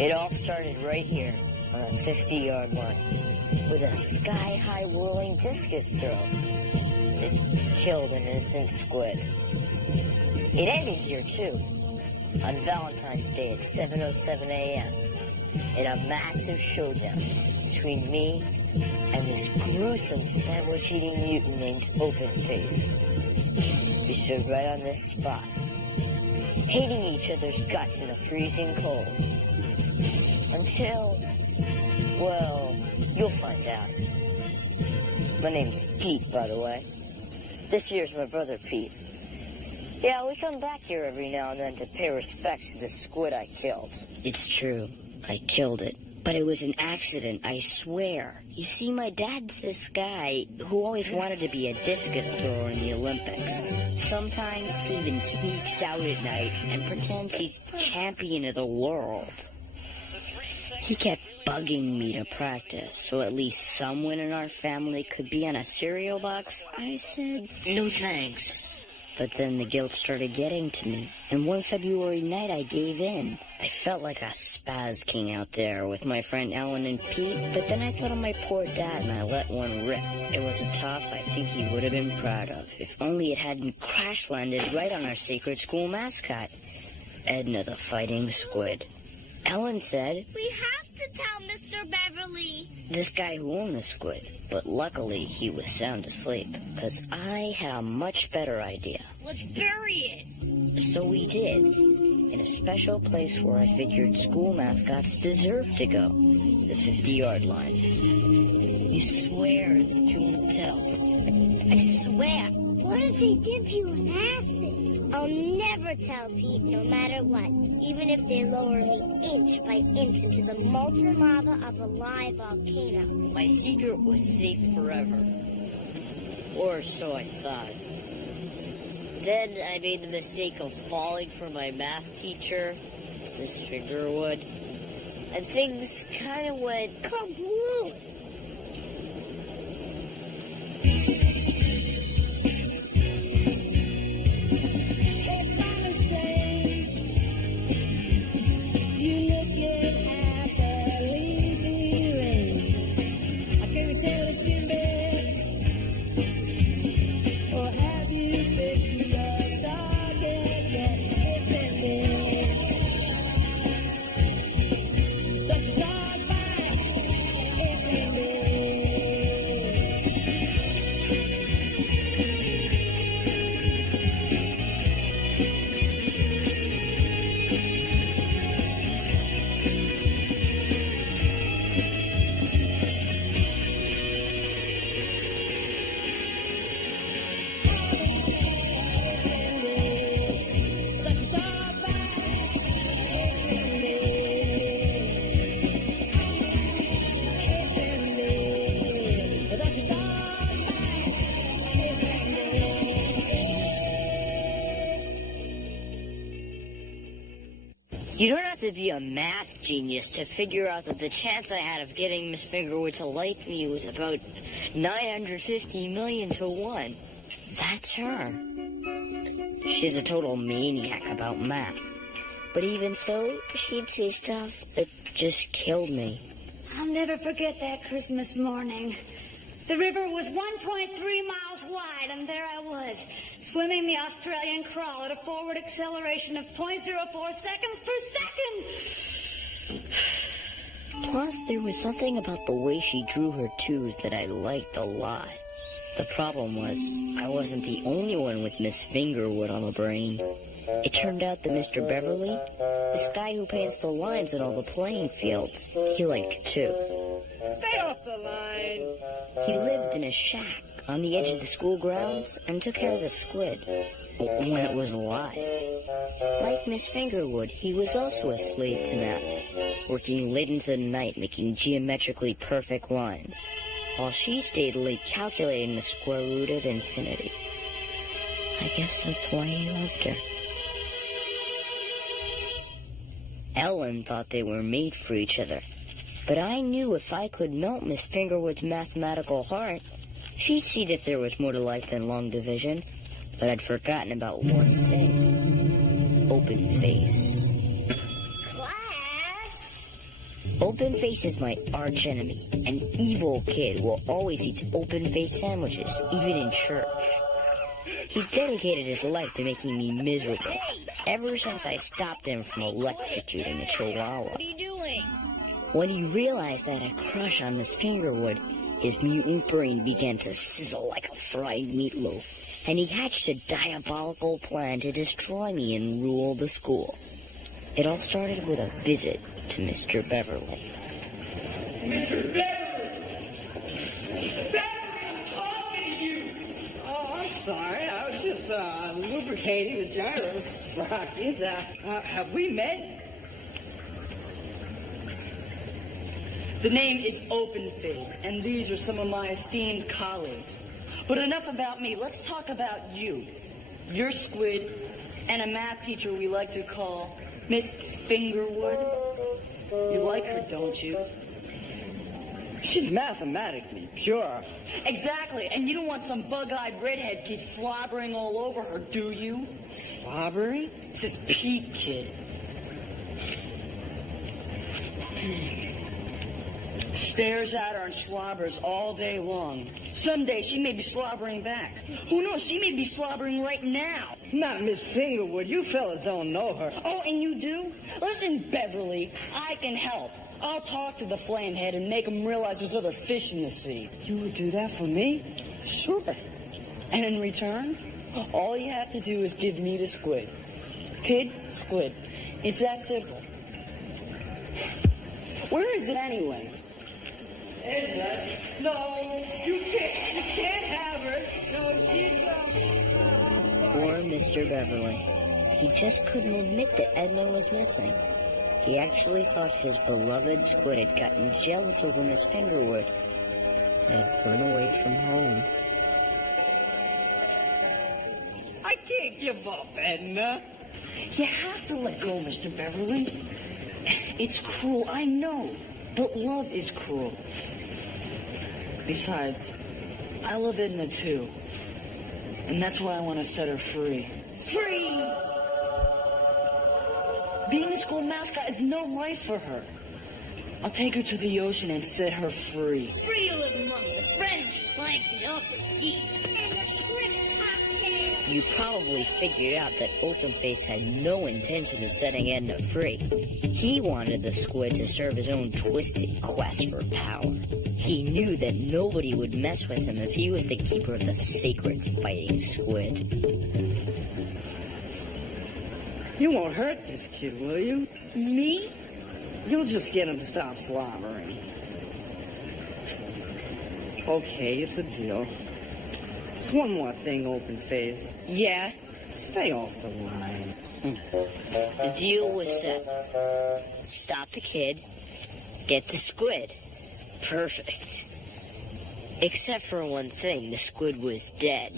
It all started right here on a 50-yard line with a sky-high whirling discus throw that killed an innocent squid. It ended here, too, on Valentine's Day at 7:07 a.m. in a massive showdown between me and this gruesome sandwich-eating mutant named Open Face. We stood right on this spot, hating each other's guts in the freezing cold. Until, well, you'll find out. My name's Pete, by the way. This year's my brother Pete. Yeah, we come back here every now and then to pay respects to the squid I killed. It's true, I killed it. But it was an accident, I swear. You see, my dad's this guy who always wanted to be a discus thrower in the Olympics. Sometimes he even sneaks out at night and pretends he's champion of the world. He kept bugging me to practice, so at least someone in our family could be on a cereal box. I said, no thanks. But then the guilt started getting to me, and one February night I gave in. I felt like a spaz king out there with my friend Ellen and Pete, but then I thought of my poor dad and I let one rip. It was a toss I think he would have been proud of, if only it hadn't crash-landed right on our sacred school mascot, Edna the Fighting Squid. Ellen said, we have to tell Mr. Beverly. This guy who owned the squid, but luckily he was sound asleep, because I had a much better idea. Let's bury it. So we did, in a special place where I figured school mascots deserve to go, the 50-yard line. You swear that you won't tell? I swear. What if they dip you in acid? I'll never tell, Pete, no matter what, even if they lower me inch by inch into the molten lava of a live volcano. My secret was safe forever. Or so I thought. Then I made the mistake of falling for my math teacher, Miss Fingerwood, and things kind of went kablooey. You don't have to be a math genius to figure out that the chance I had of getting Miss Fingerwood to like me was about 950 million to 1. That's her. She's a total maniac about math. But even so, she'd say stuff that just killed me. I'll never forget that Christmas morning. The river was 1.3 miles wide, and there I was, swimming the Australian crawl at a forward acceleration of 0.04 seconds per second. Plus, there was something about the way she drew her twos that I liked a lot. The problem was, I wasn't the only one with Miss Fingerwood on the brain. It turned out that Mr. Beverly, this guy who paints the lines on all the playing fields, he liked her too. Stay off the line. He lived in a shack on the edge of the school grounds and took care of the squid when it was alive. Like Miss Fingerwood, he was also a slave to math, working late into the night making geometrically perfect lines, while she stayed late calculating the square root of infinity. I guess that's why he loved her. Ellen thought they were made for each other. But I knew if I could melt Miss Fingerwood's mathematical heart, she'd see that there was more to life than long division. But I'd forgotten about one thing. Open face. Class? Open-Face is my archenemy. An evil kid who always eats open-faced sandwiches, even in church. He's dedicated his life to making me miserable, ever since I stopped him from electrocuting a chihuahua. What are you doing? When he realized I had a crush on Miss Fingerwood, his mutant brain began to sizzle like a fried meatloaf, and he hatched a diabolical plan to destroy me and rule the school. It all started with a visit to Mr. Beverly. Mr. Beverly! Beverly, I'm talking to you! Oh, I'm sorry. I was just lubricating the gyro sprockets. Have we met? The name is Open-Face, and these are some of my esteemed colleagues. But enough about me. Let's talk about you. Your squid, and a math teacher we like to call Miss Fingerwood. You like her, don't you? She's mathematically pure. Exactly, and you don't want some bug-eyed redhead kid slobbering all over her, do you? Slobbering? It says Pete, kid. Stares at her and slobbers all day long. Someday she may be slobbering back. Who knows? She may be slobbering right now. Not Miss Fingerwood. You fellas don't know her. Oh, and you do? Listen, Beverly, I can help. I'll talk to the flamehead and make him realize there's other fish in the sea. You would do that for me? Sure. And in return, all you have to do is give me the squid. Kid, squid. It's that simple. Where is it anyway? Edna, no, you can't have her. No, she's, Poor Mr. Beverly. He just couldn't admit that Edna was missing. He actually thought his beloved squid had gotten jealous over Miss Fingerwood and had run away from home. I can't give up, Edna. You have to let go, Mr. Beverly. It's cruel, I know, but love is cruel. Besides, I love Edna too, and that's why I want to set her free. Free! Being a school mascot is no life for her. I'll take her to the ocean and set her free. Free to live among the friendly, like the upper deep. And the shrimp cocktail. You probably figured out that Open-Face had no intention of setting Edna free. He wanted the squid to serve his own twisted quest for power. He knew that nobody would mess with him if he was the keeper of the sacred fighting squid. You won't hurt this kid, will you? Me? You'll just get him to stop slobbering. Okay, it's a deal. Just one more thing, Open-Face. Yeah. Stay off the line. The deal was set. Stop the kid, get the squid. Perfect. Except for one thing, the squid was dead.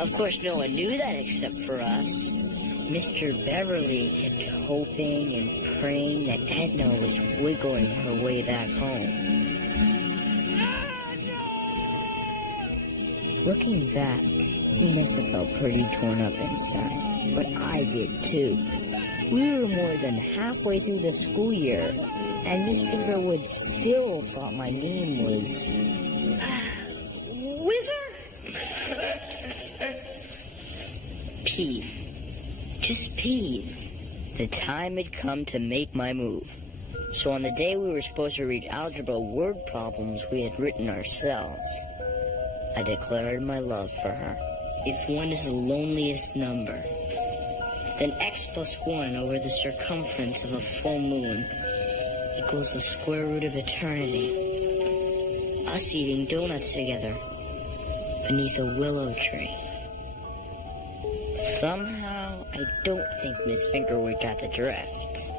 Of course, no one knew that except for us. Mr. Beverly kept hoping and praying that Edna was wiggling her way back home. Looking back, he must have felt pretty torn up inside, but I did too. We were more than halfway through the school year, and Miss Fingerwood still thought my name was... Whizzer? Pete. Just Pete. The time had come to make my move. So on the day we were supposed to read algebra word problems we had written ourselves, I declared my love for her. If 1 is the loneliest number, then x plus 1 over the circumference of a full moon equals the square root of eternity. Us eating donuts together beneath a willow tree. Somehow, I don't think Miss Fingerwood got the drift.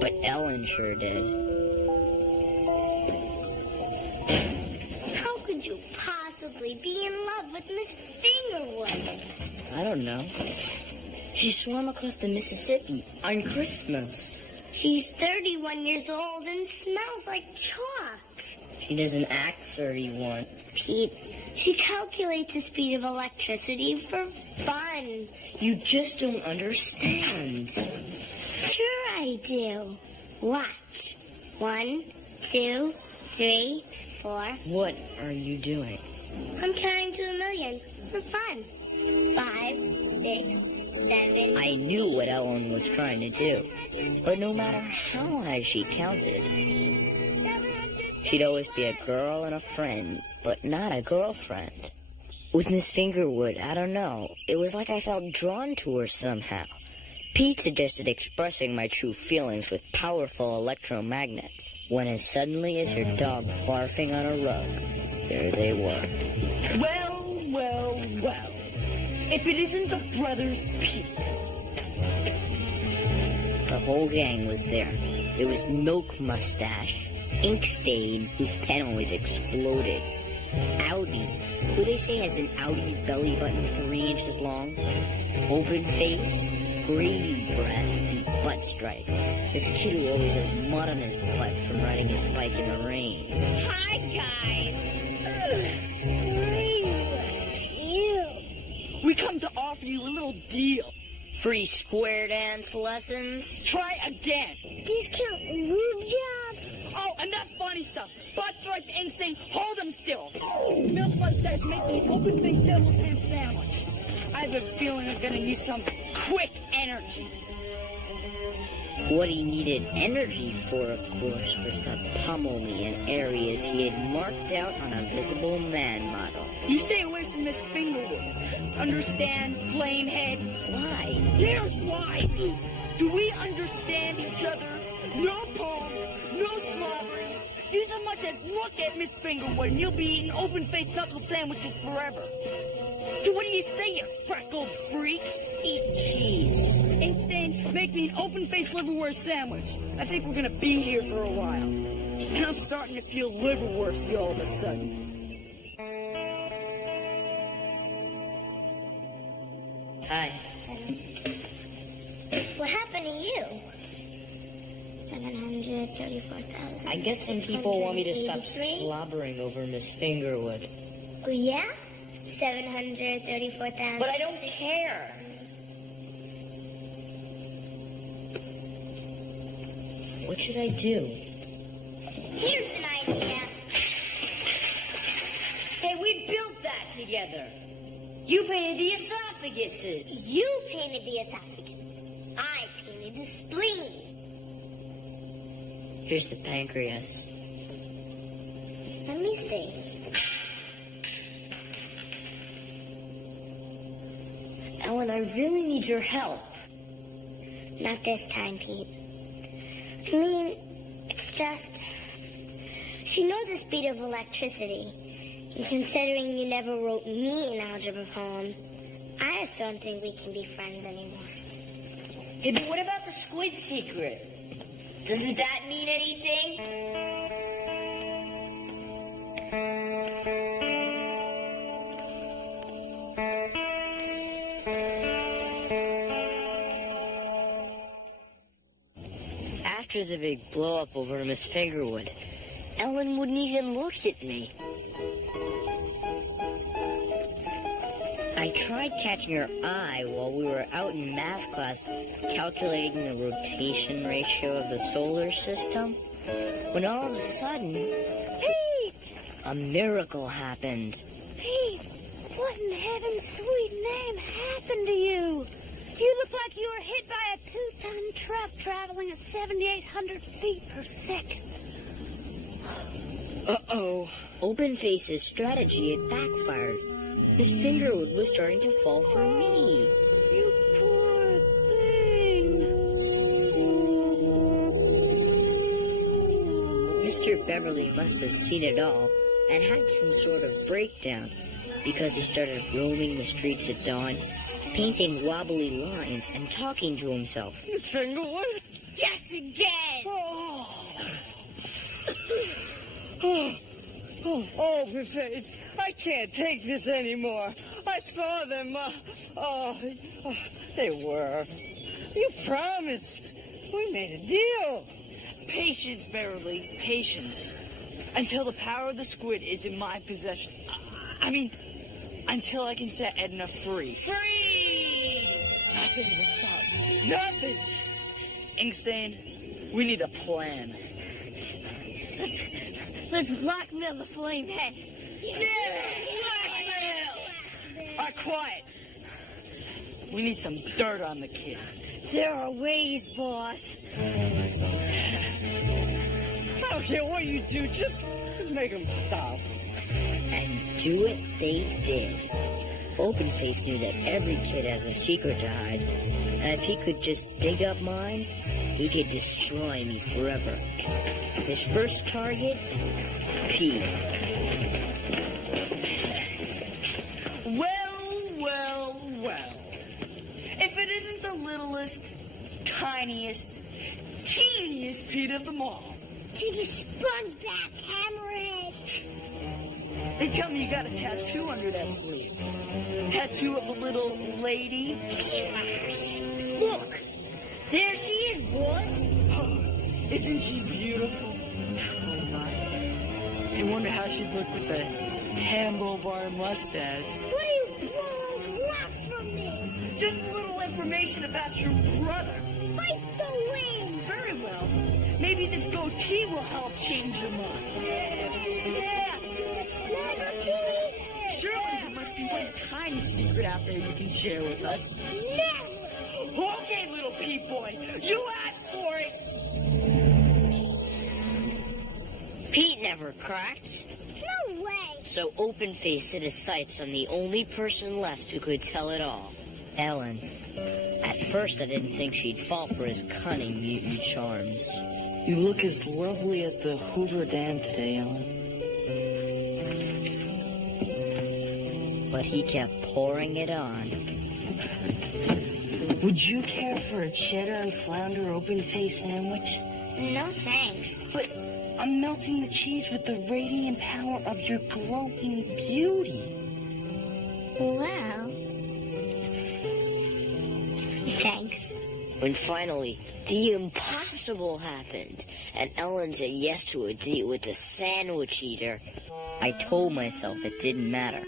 But Ellen sure did. How could you possibly be in love with Miss Fingerwood? I don't know. She swam across the Mississippi on Christmas. She's 31 years old and smells like chalk. She doesn't act 31. Pete, she calculates the speed of electricity for fun. You just don't understand. Sure I do. Watch. 1, 2, 3, 4. What are you doing? I'm counting to 1,000,000 for fun. 5, 6, 7. I knew what Ellen was trying to do, but no matter how high she counted, she'd always be a girl and a friend, but not a girlfriend. With Miss Fingerwood, I don't know, it was like I felt drawn to her somehow. Pete suggested expressing my true feelings with powerful electromagnets, when as suddenly as your dog barfing on a rug, there they were. Well, well, well. If it isn't the brothers Pete. The whole gang was there. There was Milk Mustache, Ink Stain, whose pen always exploded, Audi, who they say has an Audi belly button 3 inches long, Open Face, Gravy Breath, and Butt Strike. This kid who always has mud on his butt from riding his bike in the rain. Hi, guys. We come to offer you a little deal. Free square dance lessons? Try again. Discount lube job. Oh, enough funny stuff. Butt Strike, Ink Stain, hold them still. Milk Mustache, make me an open-faced devil's ham sandwich. I have a feeling I'm gonna need some quick energy. What he needed energy for, of course, was to pummel me in areas he had marked out on a visible man model. You stay away from Miss Fingerwood. Understand, flamehead? Why? Here's why. Do we understand each other? No poems, no slobbering. You so much as look at Miss Fingerwood and you'll be eating open-faced knuckle sandwiches forever. So what do you say, you freckled freak? Eat cheese. Ink Stain, make me an open-faced liverwurst sandwich. I think we're gonna be here for a while. And I'm starting to feel liverwursty all of a sudden. Hi. What happened to you? 734,000. I guess some people want me to stop slobbering over Miss Fingerwood. Oh, yeah? 734,000. But I don't care. What should I do? Here's an idea. Hey, we built that together. You painted the esophaguses. You painted the esophaguses. I painted the spleen. Here's the pancreas. Let me see. Ellen, I really need your help. Not this time, Pete. I mean, it's just... She knows the speed of electricity. And considering you never wrote me an algebra poem, I just don't think we can be friends anymore. Hey, but what about the squid secret? Doesn't that mean anything? After the big blow-up over Miss Fingerwood, Ellen wouldn't even look at me. I tried catching her eye while we were out in math class calculating the rotation ratio of the solar system, when all of a sudden, Pete! a miracle happened. Pete, what in heaven's sweet name happened to you? You look like you were hit by a 2-ton truck traveling at 7,800 feet per second. Uh-oh. Open Face's strategy had backfired. Miss Fingerwood was starting to fall for me. You poor thing. Mr. Beverly must have seen it all and had some sort of breakdown because he started roaming the streets at dawn, painting wobbly lines and talking to himself. Miss Fingerwood? Guess again! Open Face, I can't take this anymore. I saw them. They were. You promised. We made a deal. Patience, Beverly, patience. Until the power of the squid is in my possession. I mean, until I can set Edna free. Free! Nothing will stop me. Nothing! Ink Stain, We need a plan. Let's blackmail the flame head. Blackmail! All right, quiet. We need some dirt on the kid. There are ways, boss. I don't care what you do, just make him stop. And do it they did. Openface knew that every kid has a secret to hide, and if he could just dig up mine, he could destroy me forever. His first target, Pete. Well. If it isn't the littlest, tiniest, teeniest Pete of them all. Take a sponge bath, hammerhead. They tell me you got a tattoo under that sleeve. Tattoo of a little lady. Look, there she is, boss. Isn't she beautiful? Oh my. I wonder how she'd look with a handlebar mustache. What do you balls want from me? Just a little information about your brother. Fight the wind. Very well. Maybe this goatee will help change your mind. Surely there must be one tiny secret out there you can share with us. Never. Okay, little Pete boy, you asked for it. Pete never cracked. No way. So Openface set his sights on the only person left who could tell it all, Ellen. At first, I didn't think she'd fall for his cunning mutant charms. You look as lovely as the Hoover Dam today, Ellen. But he kept pouring it on. Would you care for a cheddar and flounder open-face sandwich? No thanks. But I'm melting the cheese with the radiant power of your glowing beauty. Well, thanks. When finally, the impossible happened, and Ellen said yes to a date with the sandwich eater, I told myself it didn't matter.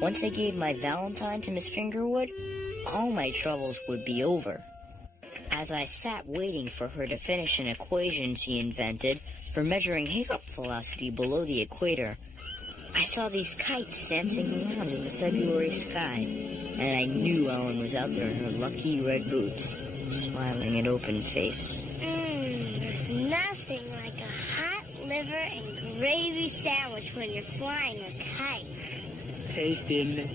Once I gave my Valentine to Miss Fingerwood, all my troubles would be over. As I sat waiting for her to finish an equation she invented for measuring hiccup velocity below the equator, I saw these kites dancing around in the February sky, and I knew Ellen was out there in her lucky red boots, smiling at Openface. There's nothing like a hot liver and gravy sandwich when you're flying a kite. Tasty, isn't it?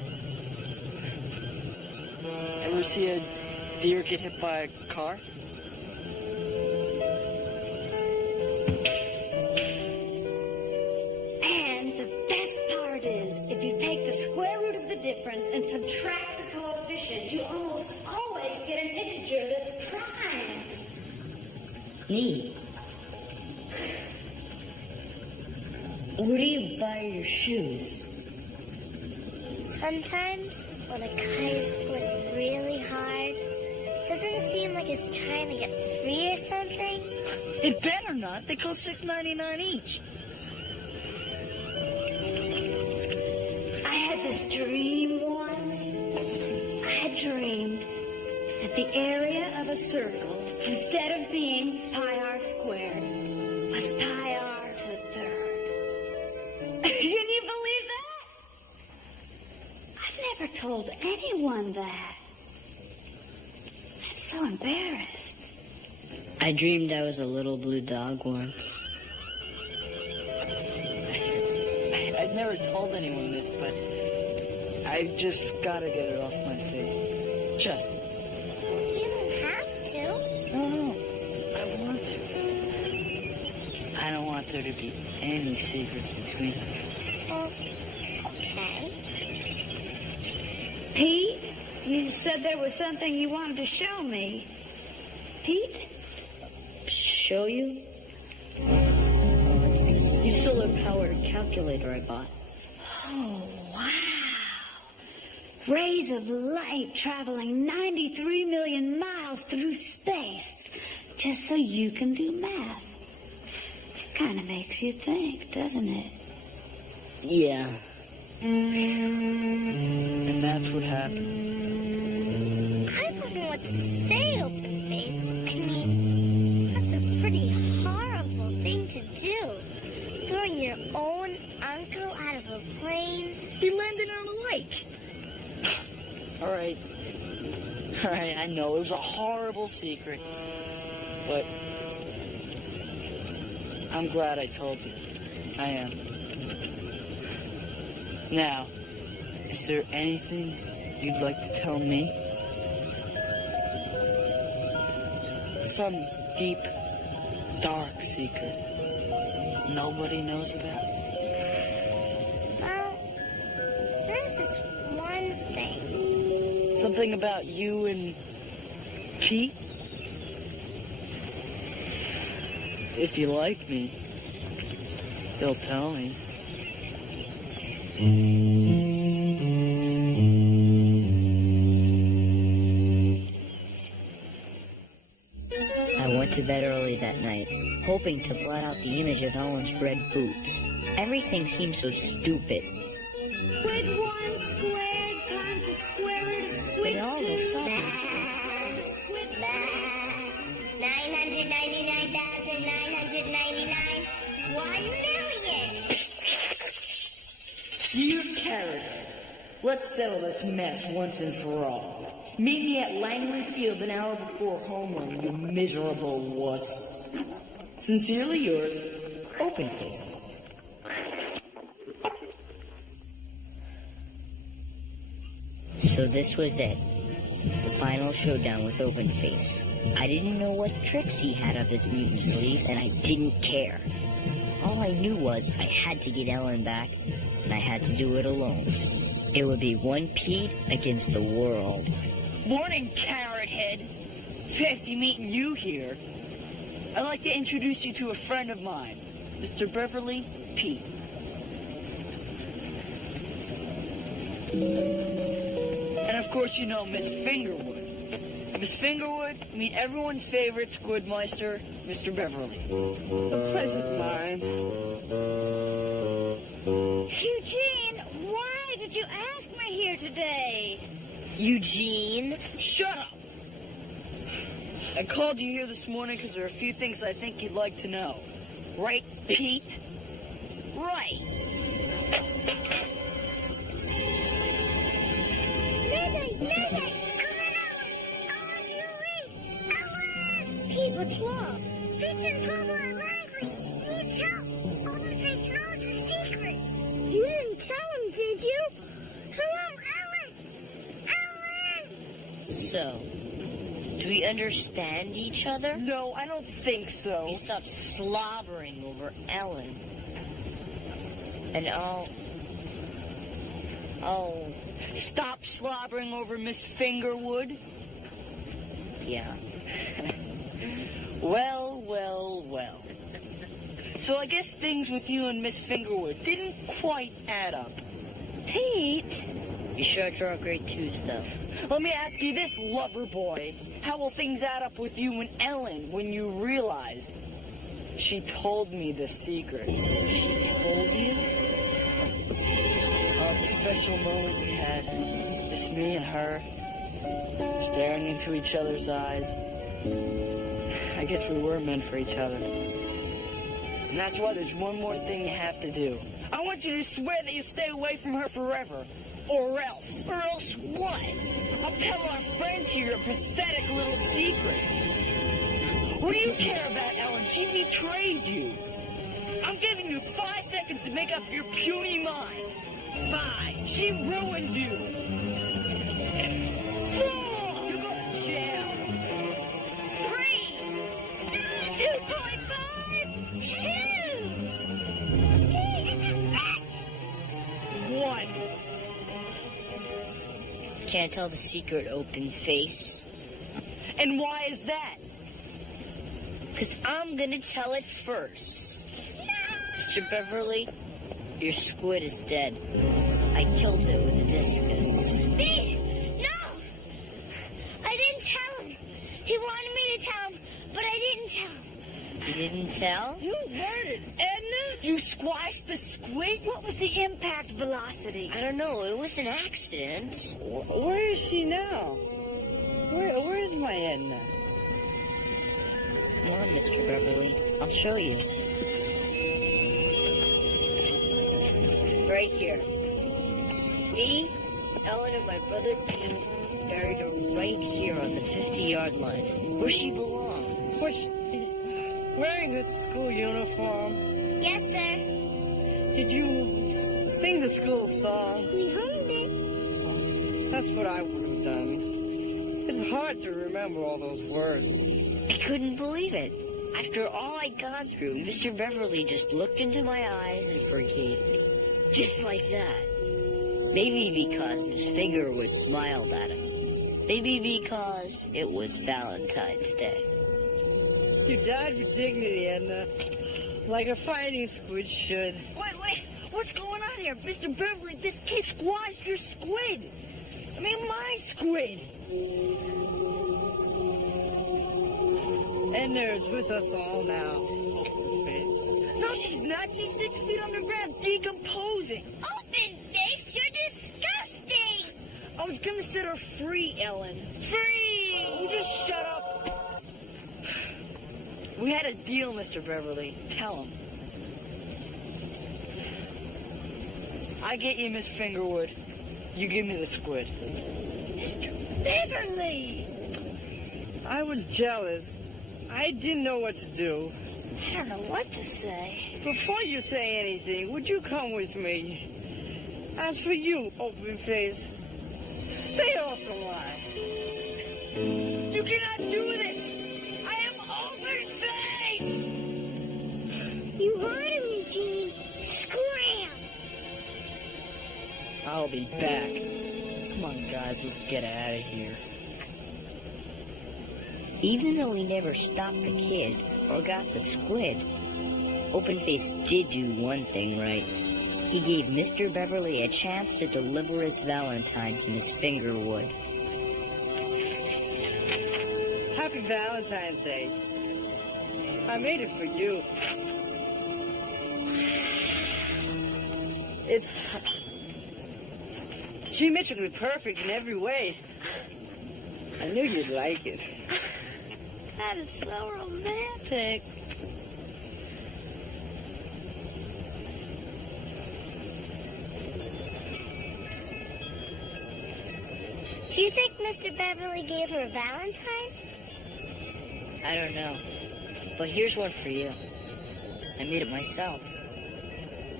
Ever see a deer get hit by a car? And the best part is, if you take the square root of the difference and subtract the coefficient, you almost always get an integer that's prime. Neat. Where do you buy your shoes? Sometimes, when a kite is flipped really hard, doesn't it seem like it's trying to get free or something? It better not. They cost $6.99 each. I had this dream once. I had dreamed that the area of a circle, instead of being pi r squared, was pi r to the third. Can you believe that? I've never told anyone that. I'm so embarrassed. I dreamed I was a little blue dog once. I've never told anyone this, but I just gotta get it off my face. Just. You don't have to. No. I want to. I don't want there to be any secrets between us. Well, okay. Pete, you said there was something you wanted to show me. Pete? Show you? Oh, it's this new solar-powered calculator I bought. Oh, wow. Rays of light traveling 93 million miles through space just so you can do math. It kind of makes you think, doesn't it? Yeah. And that's what happened. I don't know what to say, Openface. I mean, that's a pretty stranded in a lake. All right, I know it was a horrible secret, but I'm glad I told you. I am. Now, is there anything you'd like to tell me? Some deep, dark secret nobody knows about? Well, there is this one thing. Something about you and Pete? If you like me, they'll tell me. I went to bed early that night, hoping to blot out the image of Ellen's red boots. Everything seemed so stupid. Squid 1 squared times the square root of squid 2. But all of a sudden, Squid 999,999. 1,000,000. Dear Carrot, let's settle this mess once and for all. Meet me at Langley Field an hour before homeroom, you miserable wuss. Sincerely yours, Open Face. so this was it. The final showdown with Open Face. I didn't know what tricks he had up his mutant sleeve, and I didn't care. All I knew was I had to get Ellen back, and I had to do it alone. It would be one Pete against the world. Morning, Carrot Head. Fancy meeting you here. I'd like to introduce you to a friend of mine, Mr. Beverly Pete. And of course you know Miss Fingerwood. Miss Fingerwood, meet everyone's favorite Squidmeister, Mr. Beverly. The pleasure's mine. Eugene, why did you ask me here today? Eugene? Shut up! I called you here this morning because there are a few things I think you'd like to know. Right, Pete? Right. Mayday! Coming out! Ellen, you wait! Ellen! Pete, what's wrong? Pete's in trouble at Langley. Needs help. Openface knows the secret. You didn't tell him, did you? Hello, Ellen! Ellen! So, do we understand each other? No, I don't think so. You stop slobbering over Ellen. And I'll Stop slobbering over Miss Fingerwood. yeah. Well. So I guess things with you and Miss Fingerwood didn't quite add up. Pete? You sure draw grade 2s, though. Let me ask you this, lover boy. How will things add up with you and Ellen when you realize she told me the secret? She told you? Oh, the special moment we had. Just me and her, staring into each other's eyes. I guess we were meant for each other. And that's why there's one more thing you have to do. I want you to swear that you stay away from her forever. Or else. Or else what? I'll tell our friends here a pathetic little secret. What do you care about, Ellen? She betrayed you. I'm giving you 5 seconds to make up your puny mind. 5. She ruined you. 4. You go to jail. 3. 2.5! 2! It's a fact! 1. Can't tell the secret, Open Face. And why is that? Because I'm gonna tell it first. Mr. Beverly, your squid is dead. I killed it with a discus. Pete! No! I didn't tell him. He wanted me to tell him, but I didn't tell him. You didn't tell? You heard it, Edna. You squashed the squid? What was the impact velocity? I don't know. It was an accident. Where is she now? Where is my Edna? Come on, Mr. Beverly. I'll show you. Right here. Me, Ellen, and my brother Pete buried her right here on the 50-yard line, where she belongs. Wearing her school uniform. Yes, sir. Did you sing the school song? We hummed it. That's what I would have done. It's hard to remember all those words. I couldn't believe it. After all I'd gone through, Mr. Beverly just looked into my eyes and forgave me. Just like that. Maybe because Miss Fingerwood smiled at him. Maybe because it was Valentine's Day. You died with dignity, Edna. Like a fighting squid should. Wait. What's going on here? Mr. Beverly, this kid squashed your squid. I mean, my squid. Edna is with us all now. Open face. No, she's not. She's 6 feet underground, decomposing. Open face, you're disgusting. I was gonna set her free, Ellen. Free! You just shut up. We had a deal, Mr. Beverly. Tell him. I get you Miss Fingerwood. You give me the squid. Mr. Beverly! I was jealous. I didn't know what to do. I don't know what to say. Before you say anything, would you come with me? As for you, open face, stay off the line. You cannot do this! I am open face! You heard him, Eugene. Scram! I'll be back. Come on, guys, let's get out of here. Even though he never stopped the kid or got the squid, Openface did do one thing right. He gave Mr. Beverly a chance to deliver his Valentine to Miss Fingerwood. Happy Valentine's Day. I made it for you. It's geometrically perfect in every way. I knew you'd like it. That is so romantic. Do you think Mr. Beverly gave her a Valentine? I don't know, but here's one for you. I made it myself.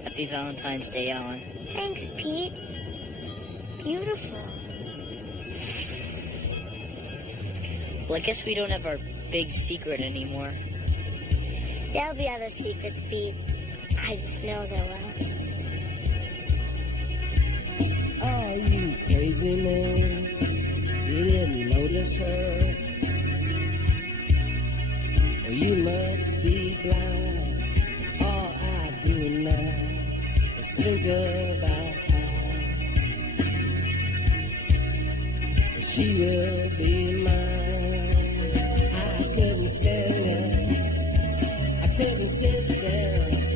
Happy Valentine's Day, Ellen. Thanks, Pete. Beautiful. Well, I guess we don't have our big secret anymore. There'll be other secrets, Pete. I just know there will. Oh, you crazy man. You didn't notice her. Well, you must be blind. 'Cause all I do now is think about how she will be mine. I couldn't stand her. I couldn't sit down.